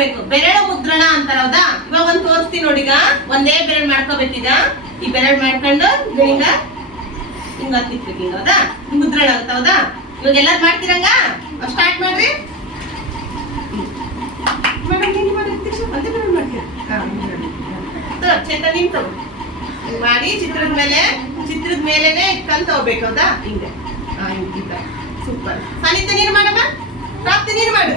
ಮಾಡ್ಬೇಕು ಬೆರಳ ಮುದ್ರಣ ಅಂತಾರ ಹೌದಾ? ಇವಾಗ ಒಂದ್ ತೋರಿಸ್ತೀನಿ ನೋಡಿಗ ಒಂದೇ ಬೆರಳು ಮಾಡ್ಕೋಬೇಕೀಗ ಈ ಬೆರಳು ಮಾಡ್ಕೊಂಡು ಈಗ ಹಿಂಗ ಹತ್ತಿರ್ಬೇಕು ಹಿಂಗ ಹೌದಾ? ಮುದ್ರಣ ಅಂತ ಹೌದಾ? ಇವಾಗ ಎಲ್ಲಾರು ಮಾಡ್ತೀರಂಗ? ಸ್ಟಾರ್ಟ್ ಮಾಡ್ರಿ. ಮಾಡಿ ಹಿಂಗ್ ಚಿತ್ರದ ಮೇಲೆ ಚಿತ್ರದ ಮೇಲೆನೆ ಇಟ್ಕೊಂತ ಹೋಗ್ಬೇಕು ಹೌದಾ? ಹಿಂಗೆ. ಹಿಂಗೆ ಸೂಪರ್. ಸಾನಿಧ್ಯ ನೀರು ಮಾಡಮ್ಮ ಪ್ರಾಪ್ತಿ ನೀರು ಮಾಡು.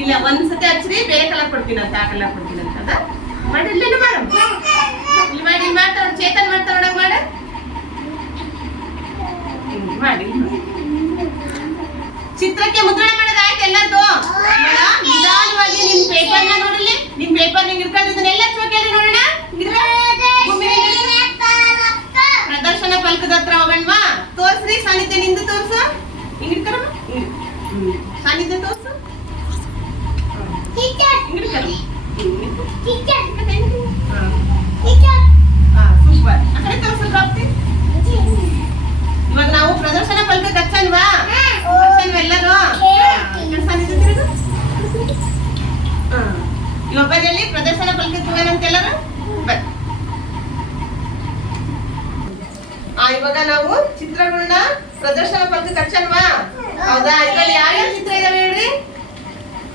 ಇಲ್ಲ, ಒಂದ್ಸತಿ ಹಚ್ಚ್ರಿ ಬೇರೆ ಕಲರ್ ಕೊಡ್ತೀನಿ ಅಂತ ಆ ಕಲರ್ ಕೊಡ್ತೀನಿ ಅಂತ ಅದ? ಮಾಡಿ ಇಲ್ಲೇನು ಮಾಡು. ಇಲ್ಲಿ ಮಾಡಿ ಇಲ್ಲಿ ಮಾಡ್ತಾವ ಚೇತನ್ ಮಾಡ್ತಾವ ನೋಡಕ್ ಮಾಡು. ಮಾಡಿ. ಚಿತ್ರಕ್ಕೆ ಮುದ್ರಣ ಮಾಡೋದಾಯ್ತು ಎಲ್ಲರದು? ನಿಧಾನವಾಗಿ ನಿಮ್ ಪೇಪರ್ ನೋಡಿಲಿ ನಿಮ್ ಪೇಪರ್ ನಿಂಗೆ ಪ್ರದರ್ಶನ ಎಲ್ಲರೂ ಬನ್ನಿ ಆ, ಇವಾಗ ನಾವು ಚಿತ್ರಗಳನ್ನ ಪ್ರದರ್ಶನ ಫಲಕ ತಕ್ಷಣವಾ ಹೌದಾ? ಇದ್ರಲ್ಲಿ ಯಾವ್ಯಾವ ಚಿತ್ರ ಇದಾವೆ ಹೇಳ್ರಿ?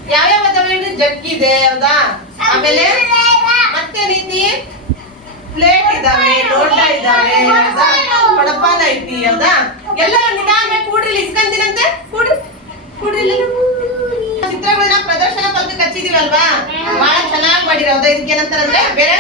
ಯಾವ್ಯಾವ ಅದಾವೆ ಹೇಳ್ರಿ? ಜಗ್ಗಿ ಇದೆ, ಹೌದಾ? ಆಮೇಲೆ ಮತ್ತೆ ರೀತಿ ಪ್ಲೇಟ್ ಇದಾವೆ, ಲೋಟ ಇದಾವೆ, ಹೌದಾ? ಕೊಡಪಾನ ಐತಿ, ಹೌದಾ? ಎಲ್ಲ ನಿಧಾನ ಕೂಡ್ರಿ ಇಸ್ಕೊಂತೀನಂತೆ ಕೂಡ್ರಿ. ಕೂಡ್ರಿ. ಹಚ್ಚಿದೀವಲ್ವಾ ಬಹಳ ಚೆನ್ನಾಗಿ ಮಾಡಿರ ಹೌದಾ ಇದಕ್ಕೆ ಏನಂತಾರಂದ್ರೆ ಬೆರಳು